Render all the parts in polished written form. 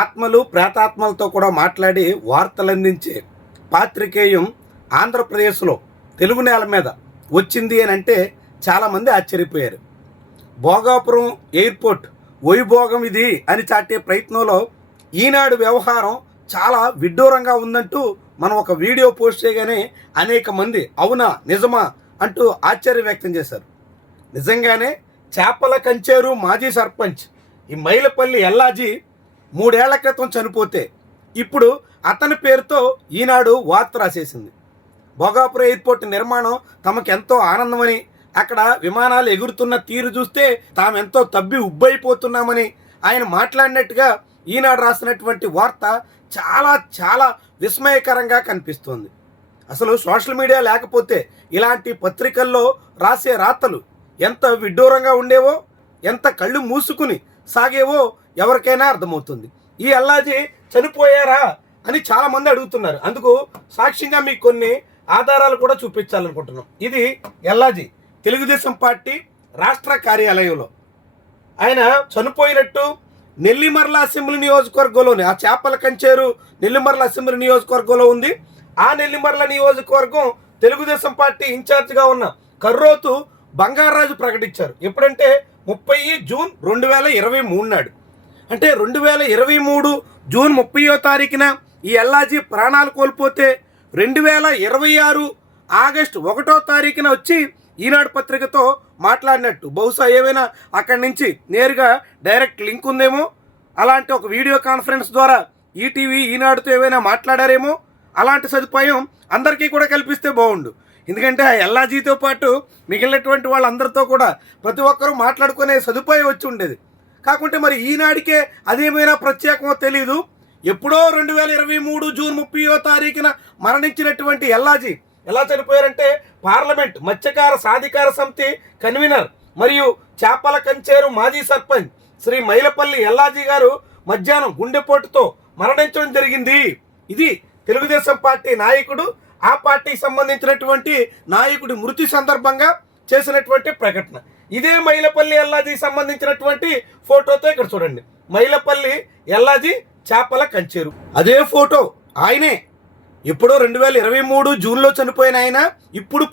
ఆత్మలు ప్రేతాత్మలతో కూడా మాట్లాడి వార్తలందించే పాత్రికేయం ఆంధ్రప్రదేశ్లో తెలుగు నేల మీద వచ్చింది అని అంటే చాలామంది ఆశ్చర్యపోయారు. భోగాపురం ఎయిర్పోర్ట్ వైభోగం ఇది అని చాటే ప్రయత్నంలో ఈనాడు వ్యవహారం చాలా విడ్డూరంగా ఉందంటూ మనం ఒక వీడియో పోస్ట్ చేయగానే అనేక మంది అవునా నిజమా అంటూ ఆశ్చర్యం వ్యక్తం చేశారు. నిజంగానే చేపల కంచేరు మాజీ సర్పంచ్ ఈ మైలపల్లి ఎల్లాజీ 3 ఏళ్ల క్రితం చనిపోతే ఇప్పుడు అతని పేరుతో ఈనాడు వార్త రాసేసింది. భోగాపురం ఎయిర్పోర్ట్ నిర్మాణం తమకెంతో ఆనందమని, అక్కడ విమానాలు ఎగురుతున్న తీరు చూస్తే తామెంతో తబ్బి ఉబ్బైపోతున్నామని ఆయన మాట్లాడినట్టుగా ఈనాడు రాసినటువంటి వార్త చాలా చాలా విస్మయకరంగా కనిపిస్తోంది. అసలు సోషల్ మీడియా లేకపోతే ఇలాంటి పత్రికల్లో రాసే రాతలు ఎంత విడ్డూరంగా ఉండేవో, ఎంత కళ్ళు మూసుకుని సాగేవో ఎవరికైనా అర్థమవుతుంది. ఈ ఎల్లాజీ చనిపోయారా అని చాలామంది అడుగుతున్నారు. అందుకు సాక్ష్యంగా మీకు కొన్ని ఆధారాలు కూడా చూపించాలనుకుంటున్నాం. ఇది ఎల్లాజీ తెలుగుదేశం పార్టీ రాష్ట్ర కార్యాలయంలో ఆయన చనిపోయినట్టు నెల్లిమర్ల అసెంబ్లీ నియోజకవర్గంలోని ఆ చేపల కంచేరు నెల్లిమర్ల అసెంబ్లీ నియోజకవర్గంలో ఉంది. ఆ నెల్లిమర్ల నియోజకవర్గం తెలుగుదేశం పార్టీ ఇన్ఛార్జిగా ఉన్న కర్రోతు బంగారాజు ప్రకటించారు. ఎప్పుడంటే 30 జూన్ 2023 నాడు. అంటే 2023 జూన్ 30వ తారీఖున ఈ ఎల్లాజీ ప్రాణాలు కోల్పోతే 2026 ఆగస్టు 1వ తారీఖున వచ్చి ఈనాడు పత్రికతో మాట్లాడినట్టు. బహుశా ఏమైనా అక్కడి నుంచి నేరుగా డైరెక్ట్ లింక్ ఉందేమో, అలాంటి ఒక వీడియో కాన్ఫరెన్స్ ద్వారా ఈటీవీ ఈనాడుతో ఏమైనా మాట్లాడారేమో. అలాంటి సదుపాయం అందరికీ కూడా కల్పిస్తే బాగుండు. ఎందుకంటే ఆ ఎల్లాజీతో పాటు మిగిలినటువంటి వాళ్ళందరితో కూడా ప్రతి ఒక్కరూ మాట్లాడుకునే సదుపాయం వచ్చి ఉండేది. కాకుంటే మరి ఈనాడికే అదేమైనా ప్రత్యేకమో తెలీదు. ఎప్పుడో 2023 జూన్ 30వ తారీఖున మరణించినటువంటి ఎల్లాజీ ఎలా చనిపోయారంటే పార్లమెంట్ మత్స్యకార సాధికార సమితి కన్వీనర్ మరియు చేపల కంచేరు మాజీ సర్పంచ్ శ్రీ మైలపల్లి ఎల్లాజీ గారు మధ్యాహ్నం గుండెపోటుతో మరణించడం జరిగింది. ఇది తెలుగుదేశం పార్టీ నాయకుడు, ఆ పార్టీకి సంబంధించినటువంటి నాయకుడి మృతి సందర్భంగా చేసినటువంటి ప్రకటన. ఇదే మైలపల్లి ఎల్లాజీ సంబంధించినటువంటి ఫోటోతో ఇక్కడ చూడండి. మైలపల్లి ఎల్లాజీ చేపల కంచేరు అదే ఫోటో ఆయనే. ఎప్పుడో 2023 జూన్లో చనిపోయిన ఆయన ఇప్పుడు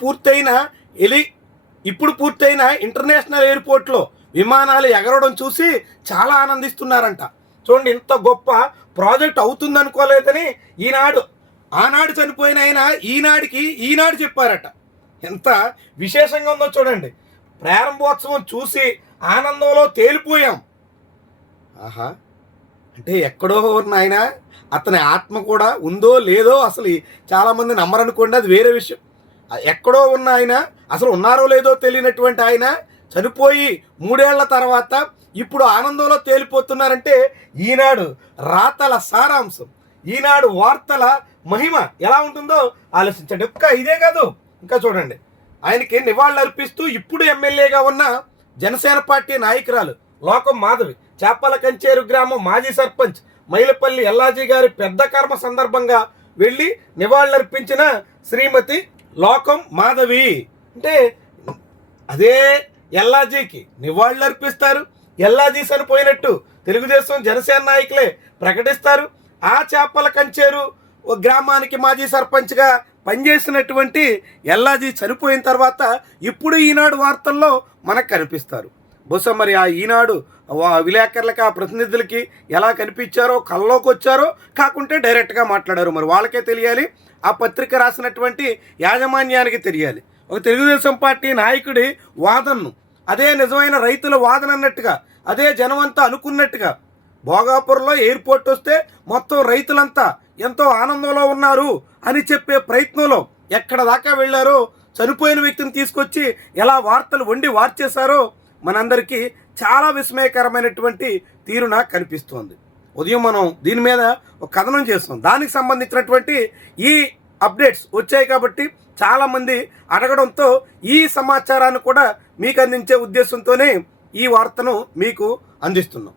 పూర్తయిన ఇంటర్నేషనల్ ఎయిర్పోర్ట్లో విమానాలు ఎగరడం చూసి చాలా ఆనందిస్తున్నారంట. చూడండి, ఇంత గొప్ప ప్రాజెక్ట్ అవుతుంది అనుకోలేదని ఆనాడు చనిపోయిన ఆయన ఈనాడు చెప్పారట. ఎంత విశేషంగా ఉందో చూడండి. ప్రారంభోత్సవం చూసి ఆనందంలో తేలిపోయాం. ఆహా, అంటే ఎక్కడో ఉన్న ఆయన అతని ఆత్మ కూడా ఉందో లేదో అసలు చాలామంది నమ్మరనుకోండి, అది వేరే విషయం. ఎక్కడో ఉన్న ఆయన, అసలు ఉన్నారో లేదో తెలియనటువంటి ఆయన చనిపోయి 3 ఏళ్ల తర్వాత ఇప్పుడు ఆనందంలో తేలిపోతున్నారంటే ఈనాడు రాతల సారాంశం, ఈనాడు వార్తల మహిమ ఎలా ఉంటుందో ఆలోచించండి. ఇదే కాదు, ఇంకా చూడండి. ఆయనకి నివాళులు అర్పిస్తూ ఇప్పుడు ఎమ్మెల్యేగా ఉన్న జనసేన పార్టీ నాయకురాలు లోకం మాధవి చేపల కంచేరు గ్రామం మాజీ సర్పంచ్ మైలపల్లి ఎల్లాజీ గారి పెద్ద కర్మ సందర్భంగా వెళ్ళి నివాళులర్పించిన శ్రీమతి లోకం మాధవి. అంటే అదే ఎల్లాజీకి నివాళులర్పిస్తారు. ఎల్లాజీ చనిపోయినట్టు తెలుగుదేశం జనసేన నాయకులే ప్రకటిస్తారు. ఆ చేపల కంచేరు గ్రామానికి మాజీ సర్పంచ్గా పనిచేసినటువంటి ఎల్లాజీ చనిపోయిన తర్వాత ఇప్పుడు ఈనాడు వార్తల్లో మనకు కనిపిస్తారు. బహుశా మరి ఆ ఈనాడు విలేకరులకి, ఆ ప్రతినిధులకి ఎలా కనిపించారో, కల్లోకి వచ్చారో, కాకుంటే డైరెక్ట్గా మాట్లాడారు, మరి వాళ్ళకే తెలియాలి. ఆ పత్రిక రాసినటువంటి యాజమాన్యానికి తెలియాలి. ఒక తెలుగుదేశం పార్టీ నాయకుడి వాదనను అదే నిజమైన రైతుల వాదన అన్నట్టుగా, అదే జనమంతా అనుకున్నట్టుగా భోగాపురంలో ఎయిర్పోర్ట్ వస్తే మొత్తం రైతులంతా ఎంతో ఆనందంలో ఉన్నారు అని చెప్పే ప్రయత్నంలో ఎక్కడ దాకా వెళ్ళారో, చనిపోయిన వ్యక్తిని తీసుకొచ్చి ఎలా వార్తలు వండి వార్చేశారో మనందరికీ చాలా విస్మయకరమైనటువంటి తీరు నాకు కనిపిస్తోంది. ఉదయం మనం దీని మీద ఒక కథనం చేస్తాం. దానికి సంబంధించినటువంటి ఈ అప్డేట్స్ వచ్చాయి కాబట్టి చాలామంది అడగడంతో ఈ సమాచారాన్ని కూడా మీకు అందించే ఉద్దేశంతోనే ఈ వార్తను మీకు అందిస్తున్నాం.